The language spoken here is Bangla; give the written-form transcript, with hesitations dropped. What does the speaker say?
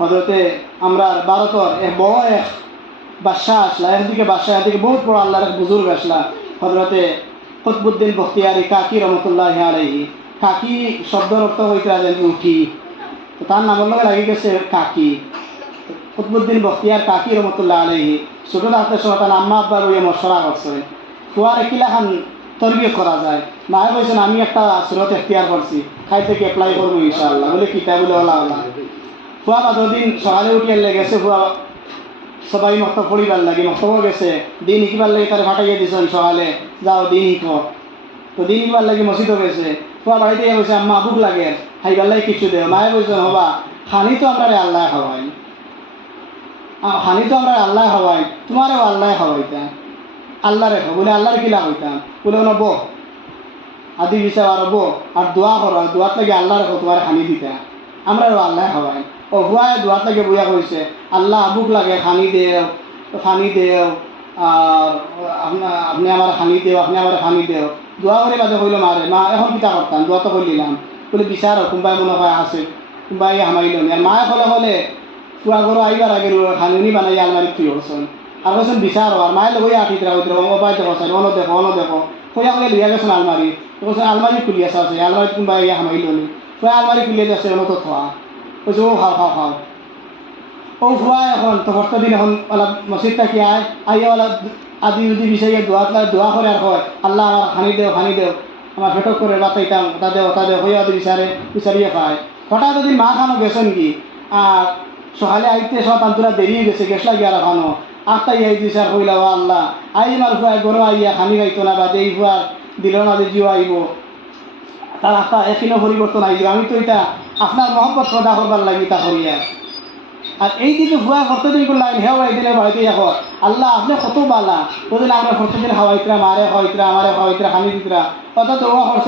হজরতে আমরা ভারতের এক বড় এক বাদশাহ আসলা, একদিকে বাদশাহ একদিকে বহুত বড় আল্লাহর এক বুজুর্গ আসলা, হজরতে কুতবুদ্দিন বখতিয়ারি কাকি রহমতুল্লাহ আলাইহি। কাকি শব্দের অর্থ হইতে যেন উঠি, তো তার নামের লগে লাগি গেছে কাকি। কুতবুদ্দিন বখতিয়ার কাকি রহমতুল্লাহ আলাইহি ছোটো থাকতে সময় তার আম্মা আব্বার ওই মশলা করছে ফুয়ার কিলাখান তরবিয়ত করা যায়। মায়ে বলছেন আমি একটা সুরত এখতিয়ার করছি, খাই থেকে অ্যাপ্লাই করবো ইনশাআল্লাহ। বলে কিতা বলে ওলা ওলা ফুয়া দিন সকালে উঠিয়ে লেগেছে। ফুয়া সবাই মক্তব পড়িবার লাগে, মক্তবও গেছে, দিন শিকিবার লাগে তারা ফাটাইয়া দিয়েছেন সকালে, যাও দিন শিখ। তো দিন শিকিবার লাগে মসজিদও গেছে। ফুয়া বাড়িতে বলছে আম্মা বুক লাগে, খাইবার লাগে কিছু দেও। মায়ে বলছেন হবা খানি তো আমরা আল্লাহ খাওয়াই, খানি তো আমরা আল্লাহ খাওয়াই, তোমারও আল্লাহ খাওয়াইতা, আল্লাহ রেখো। বলে আল্লাহর কিলা হইতাম, বলে ওনো বো আদি বিচার আর বো আর দোয়া করো, দোয়াত লাগে আল্লাহ রেখো তোমার খানি দিতা, আমরাও আল্লাহ খাওয়াই। ও ভুয়ায় দোয়াত লাগে বইয়া কইছে আল্লাহ বুক লাগে খানি দেও, খানি দেও, আর আপনি আমার খানি দেও, আপনি আমার খানি দেও। দোয়া করে বাদে কইল মারে মা এখন কিতা করতাম, দোয়া তো কইলাম। বলে বিচার কোনবাই মনে হয় আছে, কোনবাই হামাইল আর মায়ে কলে কলে কুয়া গরু আইবার আগে খানুনি বানাই আলমারি তুই করছেন আর বলছেন বিচার আর মায়ের লগে আঠিতরা হইতে অবাই দেখো অনো দেখো অনো দেখো কইয়া কলে লিয়া গেছেন আলমারি। বলছেন আলমারি খুলি আছে আছে আলমারি কোনবাই হামাইল নি, কয়া আলমারি খুলিয়ে যাচ্ছে অনো তো থা। বলছে ও খাও খাও খাও। ও ফুয়া এখন তো বর্ত দিন এখন ওলা মসজিদটা কি আইয়া ওলা আদি উদি বিষয়ে দোয়া করে আর হয় আল্লাহ আমার খানি দেও খানি দেও, আমার ফেটক করে বাতাইতাম ওটা দেও হইয়া ওদের বিচারিয়ে খায়। হঠাৎ যদি মা খানো গেছেন কি আর সকালে আইতে সব তান্তুরা দেরিয়ে গেছে, গেছলা গিয়ে আর খানো আটটাই আই দিছে আর কইলা ও আল্লাহ আই মার ফুয়া গরু আইয়া খানি খাইতো না বা এই ফুয়ার দিল না যে জিও আইব, তার আত্মা এখিনও পরিবর্তন আইব। আমি তো এটা আপনার মহব্বত শ্রদ্ধা করবার লাগি তা করিয়া। আর এই দিকে ভুয়া প্রতিদিন করলাম হেও একদিনে বাড়িতে যাবো আল্লাহ আপনি কত বালা, ওদিন আমরা প্রতিদিন খাওয়াইতরা মারে খাওয়াইতরা আমারে খাওয়াইতরা খানি দিতরা অর্থাৎ ও খরচ